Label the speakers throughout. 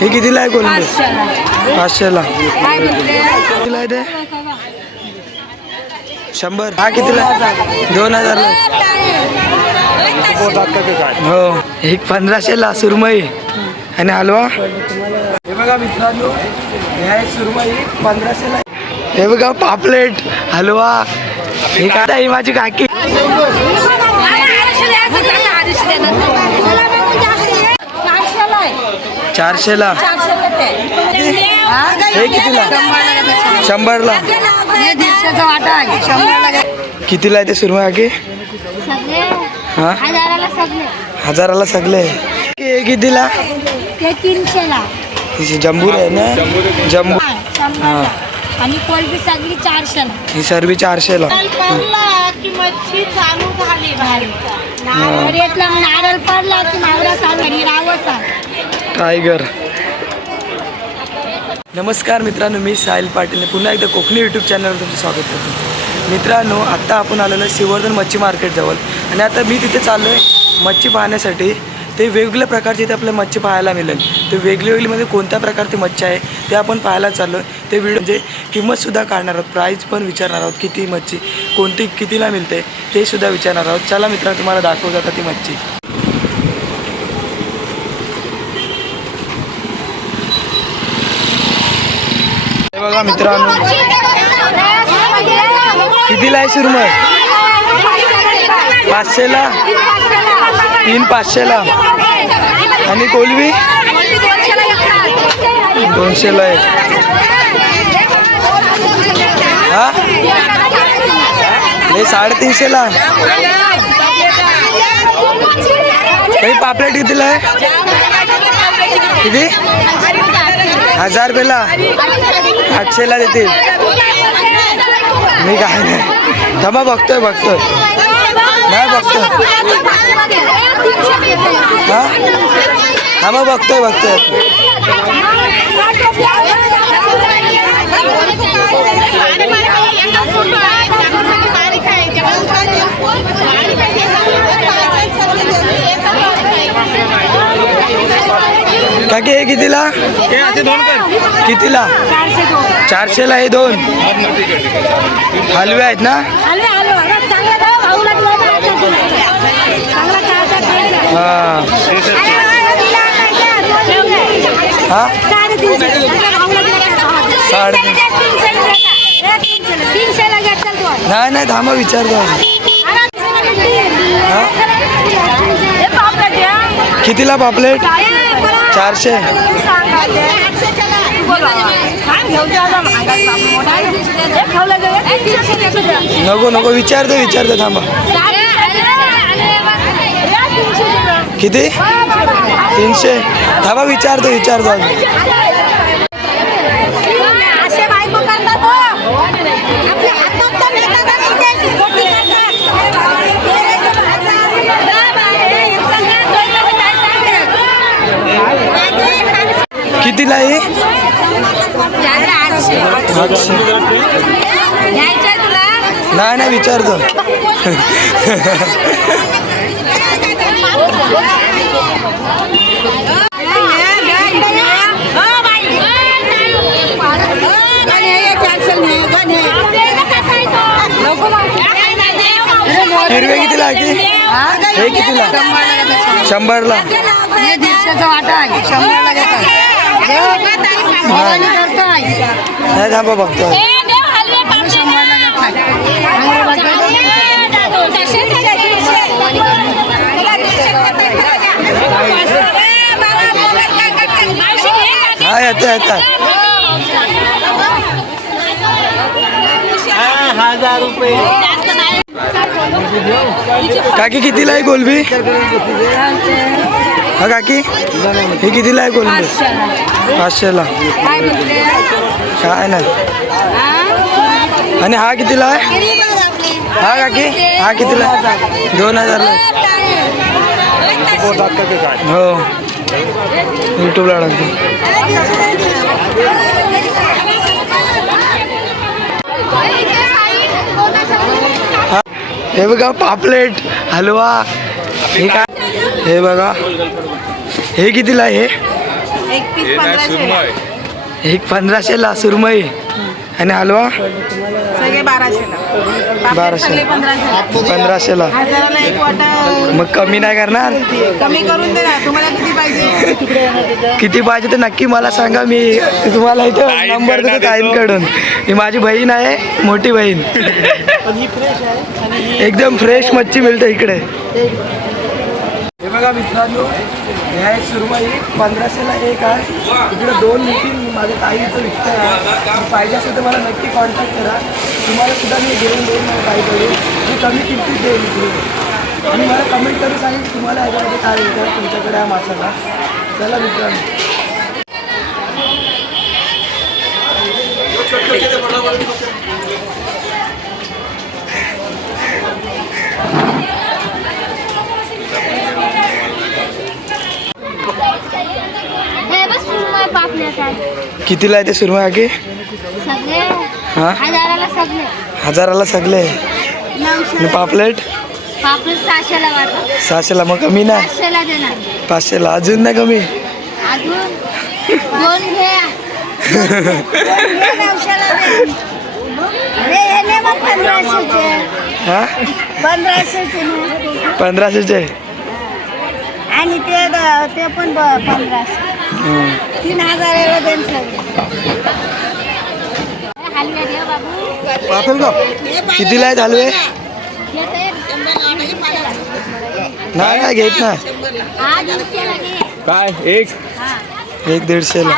Speaker 1: हे कितीला आहे कोलंबी?
Speaker 2: पाचशेला.
Speaker 1: कितीला आहे ते? शंभर. हा कितीला? दोन हजारला. हो. एक पंधराशेला सुरमई आणि हलवा. हे बघा मित्रांनो हे आहे सुरमई पंधराशेला. हे बघा पापलेट हलवा. हे काय माझी काकी? चारशेला हे कितीला? शंभरला. कितीला आहे ते काकी
Speaker 3: सगळे.
Speaker 1: हा?
Speaker 3: हजाराला सगळे.
Speaker 1: हजाराला सगळे. हे कितीला? ही जम्बूर आहे ना? जम्बू
Speaker 3: शंभरला. आणि कोलबी सगळी चारशेला.
Speaker 1: ही सर्वी चारशेला.
Speaker 2: की मच्छी चालू झाली
Speaker 3: रेटला नारळ पडला की नावरा चालू आणि रावसा
Speaker 1: टायगर. नमस्कार मित्रांनो मी साहिल पाटील. पुन्हा एकदा कोकणी यूट्यूब चॅनलवर तुमचं स्वागत करतो. मित्रांनो आत्ता आपण आलेलो आहे शिवर्धन मच्छी मार्केटजवळ आणि आता मी तिथे चाललो आहे मच्छी पाहण्यासाठी. ते वेगवेगळ्या प्रकारची इथे आपल्याला मच्छी पाहायला मिळेल. ते वेगळी वेगळीमध्ये कोणत्या प्रकारची मच्छी आहे ते आपण पाहायला चाललो आहे ते व्हिडिओ म्हणजे किंमतसुद्धा काढणार आहोत प्राईस पण विचारणार आहोत किती मच्छी कोणती कितीला मिळते ते सुद्धा विचारणार आहोत. चला मित्रांनो तुम्हाला दाखवू जाता ती मच्छी. बघा मित्रांनो. कितीला आहे सुरमय? पाचशेला? तीन पाचशेला. आणि कोलबी दोनशेला आहे. हा? हे साडेतीनशेला. काही पापलेट कितीला आहे? किती? हजार रुपयाला. आठशेला देतील. मी काय नाही. थांबा बघतोय बघतोय. नाही बघतोय. हा? थांबा बघतोय बघतोय. काकी हे कितीला? कितीला? चारशेला हे दोन. हलवे आहेत ना? हा. हा.
Speaker 3: तू
Speaker 1: नाही नाही थांबा विचारतो हा? कितीला पापलेट? चारशे. नको नको विचारतो विचारतो थांबा. किती? तीनशे. थांबा विचारतो विचारतो अजून. कितीला आहे आठशे. नाही नाही विचारतो. हिरवे कितीला आहे की हे कितीला शंभरला.
Speaker 2: दीडशेचा वाटा आहे. शंभरला घेतात.
Speaker 1: नाही थांबा बघतो हा. येतो रुपये काकी कितीला आहे गोलबी? हा काकी? हे कितीला आहे कोलबी? पाचशेला.
Speaker 2: काय
Speaker 1: नाही. आणि हा कितीला आहे? हा काकी? हा कितीला आहे? दोन हजारला. हो. यूट्यूबला हा. हे बघा पापलेट हलवा. हे काय? हे बघा. हे कितीला आहे? हे
Speaker 2: एक
Speaker 1: पंधराशेला सुरमई. आणि हलवा? बाराशे. पंधराशेला.
Speaker 2: हजाराला एक वाटा
Speaker 1: मग कमी नाही करणार?
Speaker 2: कमी करून दे ना. तुम्हाला किती पाहिजे?
Speaker 1: किती पाहिजे ते नक्की मला सांगा. मी तुम्हाला इथं नंबर देतो ताईंकडून ही माझी बहीण आहे मोठी बहीण. एकदम फ्रेश मच्छी मिळते इकडे. बघा मित्रांनो हे आहे सुरमई. पंधराशेला एक आहे. इकडे दोन मिटिंग माझ्या ताई इथं विकताय. आहे. पाहिजे असेल तर मला नक्की कॉन्टॅक्ट करा. तुम्हाला सुद्धा मी घेऊन देईन माझ्या ताईकडून मी कमी किमतीत देईन इकडे. आणि मला कमेंट करून सांगेल तुम्हाला याच्यामध्ये काय येतं तुमच्याकडे हा मासाला चला मित्रांनो
Speaker 3: हे बस सुरमई पापलेट आहे
Speaker 1: कितीला आहे ते
Speaker 3: सगळे?
Speaker 1: हां?
Speaker 3: हजाराला सगळे.
Speaker 1: पापलेट?
Speaker 3: पापलेट सहाशेला
Speaker 1: मग कमी नाही
Speaker 3: पाचशेला
Speaker 1: अजून नाही कमी?
Speaker 3: हे पंधराशेचे. आणि ते पण पंधराशे. तीन हजाराला देईन सगळे
Speaker 1: वापरेल का कितीला आहेत हलवे नाही नाही घेत ना
Speaker 3: हा
Speaker 4: काय एक
Speaker 1: एक
Speaker 3: कोकणात दिलं.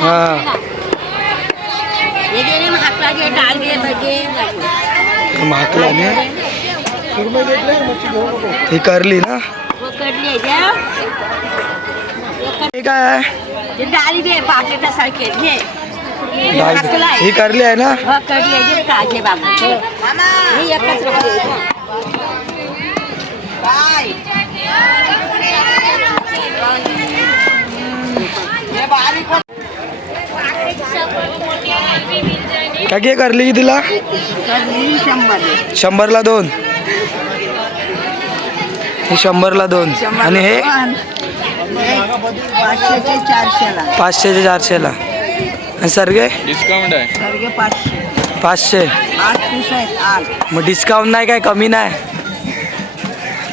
Speaker 1: हा. महाकला ने ही करली ना. हे काय
Speaker 3: हे.
Speaker 1: ही करली आहे ना?
Speaker 3: हो, कढली आहे. घे का घे बाबू हे. एकच रुपये.
Speaker 1: काय की करली
Speaker 2: कढली शंभर
Speaker 1: शंभरला. दोन. ही शंभरला दोन. आणि हे?
Speaker 2: पाचशेचे चारशेला
Speaker 1: पाचशेचे चारशेला. आणि सरगे
Speaker 4: डिस्काउंट आहे.
Speaker 2: सर्गे पाचशे.
Speaker 1: पाचशे.
Speaker 2: आठ पीस आहेत आठ.
Speaker 1: मग डिस्काउंट नाही काय कमी नाही?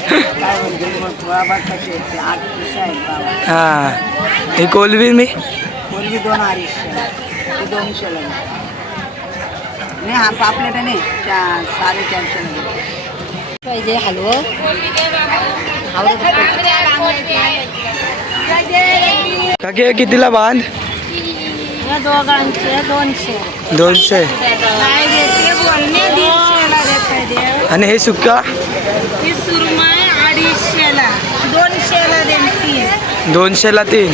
Speaker 2: काय म्हणते मग बाबा कसे आहेत ते? आठ पीस आहेत बाबा
Speaker 1: हां. ही कोलबी मी?
Speaker 2: मुलगी दोन अडीचशेला ते दोनशेला घे. नाही हा पापलेट आहे नाही चार साडेचारशेला घे.
Speaker 3: पाहिजे हलवं.
Speaker 1: काकी कितीला बांध?
Speaker 3: दोनशे.
Speaker 1: दोनशे. आणि हे सुक्का?
Speaker 3: दोनशेला देईन तीन.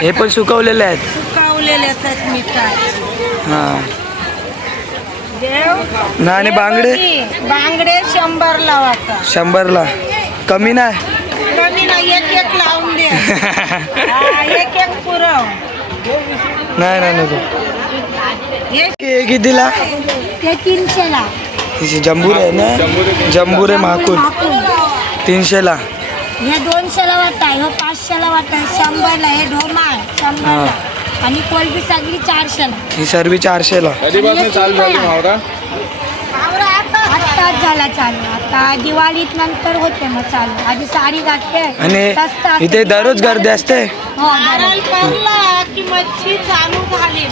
Speaker 1: हे पण सुकवलेले आहेत.
Speaker 3: सुकावलेले
Speaker 1: बांगडे?
Speaker 3: बांगडे वाटत
Speaker 1: शंभरला. कमी नाही.
Speaker 3: कमी ना एक एक लावून दे. हा, एक एक पुरव.
Speaker 1: नाही नाही नको.
Speaker 3: हे
Speaker 1: कितीला
Speaker 3: ते तीनशेला
Speaker 1: जंबूर आहे ना? जंबूर आहे महाकूल तीनशेला
Speaker 3: हे दोनशेला आहे हे पाचशेला वाटत आहे शंभरला हे ढोमा आहे शंभरला आणि कोलबी सगळी चारशेला
Speaker 1: ही सर्वी चारशेला
Speaker 4: कधीपासून चालू झाली मावरा
Speaker 3: आत्ताच झाला चालू आता दिवाळीत नंतर होते मग चालू आधी साडी घातते
Speaker 1: आणि
Speaker 3: असते.
Speaker 1: इथे दररोज गर्दी असते?
Speaker 3: हो नारळ पडला की मच्छी चालू झाली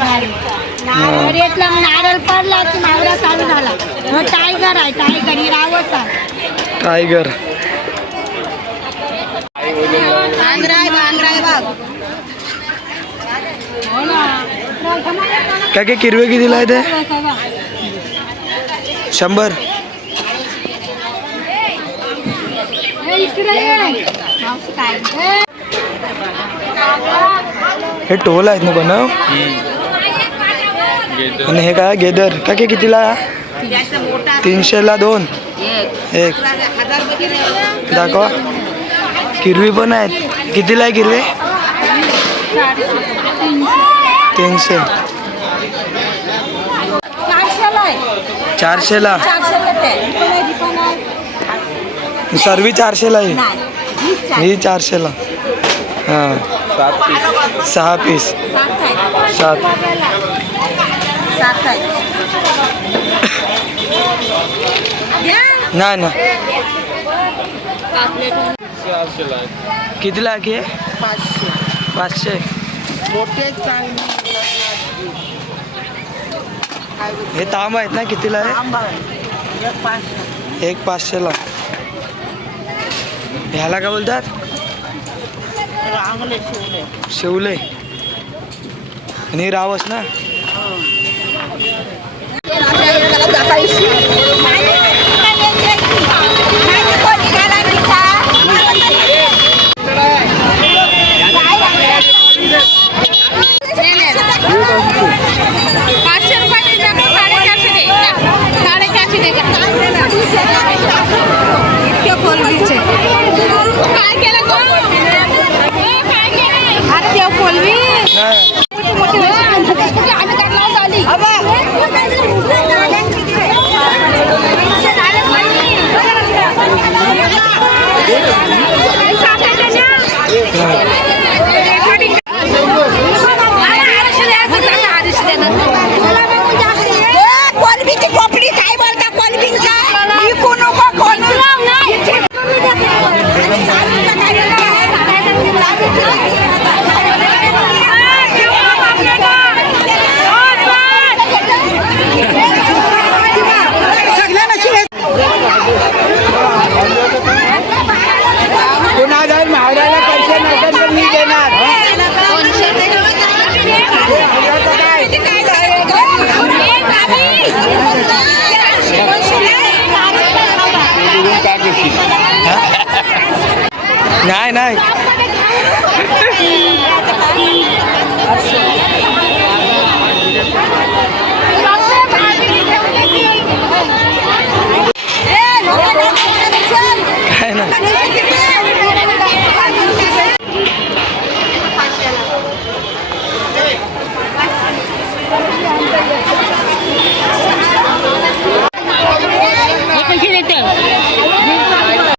Speaker 3: नारळला नारळ. पडला की नावरा चालू झाला. हो टायगर आहे टायगर ही रावस आहे.
Speaker 1: टायगर
Speaker 2: आहे आहे बघ.
Speaker 1: काय काय किरवे कितीला आहे ते? शंभर. हे टोल आहेत ना
Speaker 4: घेतो
Speaker 1: आणि हे काय गेदर? काय काय कितीला? तीनशेला दोन. एक. दाखवा. किरवी पण आहेत. कितीला आहे किरवे? तीनशे.
Speaker 3: चारशेला आहे
Speaker 1: चारशेला
Speaker 3: चारशेला ते पण आहे
Speaker 1: सर्वी चारशेला आहे. ही चारशेला. हां.
Speaker 4: सात पीस.
Speaker 1: सहा पीस. सात
Speaker 2: सात. आहे.
Speaker 1: नाही ना
Speaker 4: चारशेला आहे
Speaker 1: कितीला आहे? की हे?
Speaker 2: पाचशे.
Speaker 1: पाचशे
Speaker 2: मोठे चांगले.
Speaker 1: हे तांब आहेत ना कितीला आहे?
Speaker 2: आंबा एक पाचशे.
Speaker 1: एक पाचशेला. ह्याला काय बोलतात?
Speaker 2: शिवले.
Speaker 1: आणि रावस ना
Speaker 3: पाचशे रुपये दे ना, साडेचारशे दे ना, साडेचारशे दे का? काय केलं गं? ए, काय केलं? अरे देव कोलवी
Speaker 1: नाही.
Speaker 3: आम्ही काय लावून झाली
Speaker 2: कोलबीची कोपडी काय बोलता कोलबींचा विकू नको
Speaker 1: पुन्हा जाईल मावऱ्याला पैसे नसेल तर मी देणार
Speaker 4: काय घेशील
Speaker 1: नाही नाही